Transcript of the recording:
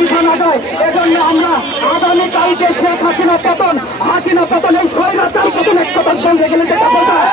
পিছা না যায়। এজন্য আমরা আগামীকালকে শেখ হাসিনা পতন এই স্বৈরাচার পতন এক কথা বলতে গেলে যেটা বোঝায়